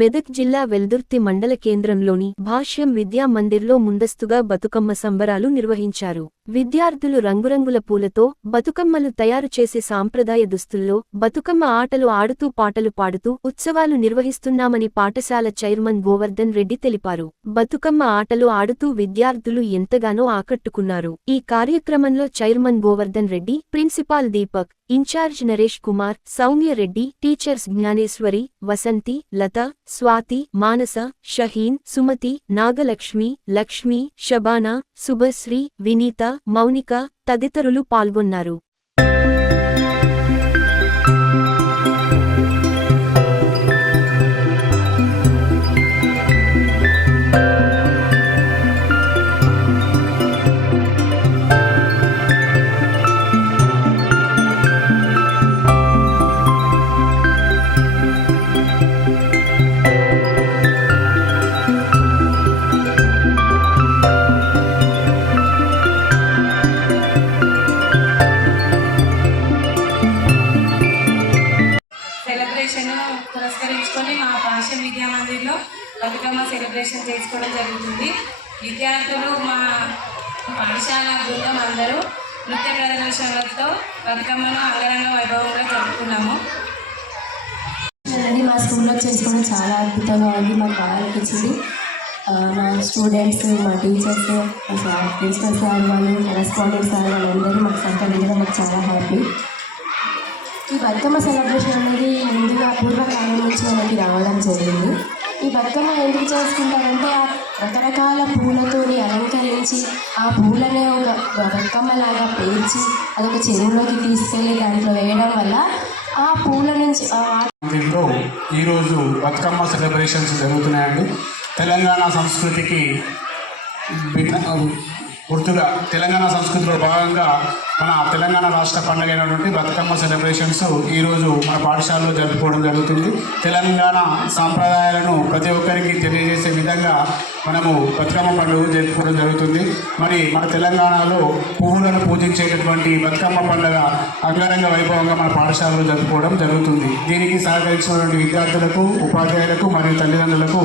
మెదక్ జిల్లా వెల్దుర్తి మండల కేంద్రంలోని భాష్యం విద్యా మందిర్లో ముందస్తుగా బతుకమ్మ సంబరాలు నిర్వహించారు. విద్యార్థులు రంగురంగుల పూలతో బతుకమ్మలు తయారు చేసే సాంప్రదాయ దుస్తుల్లో బతుకమ్మ ఆటలు ఆడుతూ పాటలు పాడుతూ ఉత్సవాలు నిర్వహిస్తున్నామని పాఠశాల చైర్మన్ గోవర్ధన్ రెడ్డి తెలిపారు. బతుకమ్మ ఆటలు ఆడుతూ విద్యార్థులు ఎంతగానో ఆకట్టుకున్నారు. ఈ కార్యక్రమంలో chairman Govardhan Reddy, principal Deepak, incharge Naresh Kumar, Soumya Reddy, teachers Jnaneshwari, Vasanthi, Latha, Swathi, Manasa, Shaheen, Sumathi, Nagalakshmi, Lakshmi, Shabana, Subhashree, Vineetha, Mounika తదితరులు పాల్గొన్నారు. పురస్కరించుకొని మా భాష్యం విద్యా మందిర్లో బతుకమ్మ సెలబ్రేషన్ చేసుకోవడం జరుగుతుంది. విద్యార్థులు మా పాఠశాల బృందం అందరూ నృత్య ప్రదర్శనలతో బతుకమ్మను అంగరంగ వైభవంగా జరుపుకున్నాము. మా స్కూల్లో చేసుకోవడం చాలా అద్భుతంగా ఉంది. మాకు బాగా అనిపించింది. మా స్టూడెంట్స్, మా టీచర్స్, ప్రిన్సిపల్ సార్ వాళ్ళు, కరెస్పాండెంట్ సార్ వాళ్ళందరూ మాకు సహకరించడం మాకు చాలా హ్యాపీ. ఈ బతుకమ్మ సెలబ్రేషన్ అనేది ముందుగా పూర్వకాలం నుంచి మనకి రావడం జరిగింది. ఈ బతుకమ్మ ఎందుకు చేసుకుంటారంటే ఆ రకరకాల పూలతోని అలంకరించి ఆ పూలనే ఒక బతుకమ్మలాగా పేర్చి అదొక చెరువులోకి తీసుకెళ్ళి దాంట్లో వేయడం వల్ల ఆ పూల నుంచి ఈరోజు బతుకమ్మ సెలబ్రేషన్స్ జరుగుతున్నాయండి. తెలంగాణ సంస్కృతికి గుర్తుగా తెలంగాణ సంస్కృతిలో భాగంగా మన తెలంగాణ రాష్ట్ర పండుగ అయినటువంటి బతుకమ్మ సెలబ్రేషన్స్ ఈరోజు మన పాఠశాలలో జరుపుకోవడం జరుగుతుంది. తెలంగాణ సాంప్రదాయాలను ప్రతి ఒక్కరికి తెలియజేసే విధంగా మనము బతుకమ్మ పండుగ జరుపుకోవడం జరుగుతుంది. మరి మన తెలంగాణలో పువ్వులను పూజించేటటువంటి బతుకమ్మ పండుగ అంగరంగ వైభవంగా మన పాఠశాలలో జరుపుకోవడం జరుగుతుంది. దీనికి సహకరించినటువంటి విద్యార్థులకు, ఉపాధ్యాయులకు మరియు తల్లిదండ్రులకు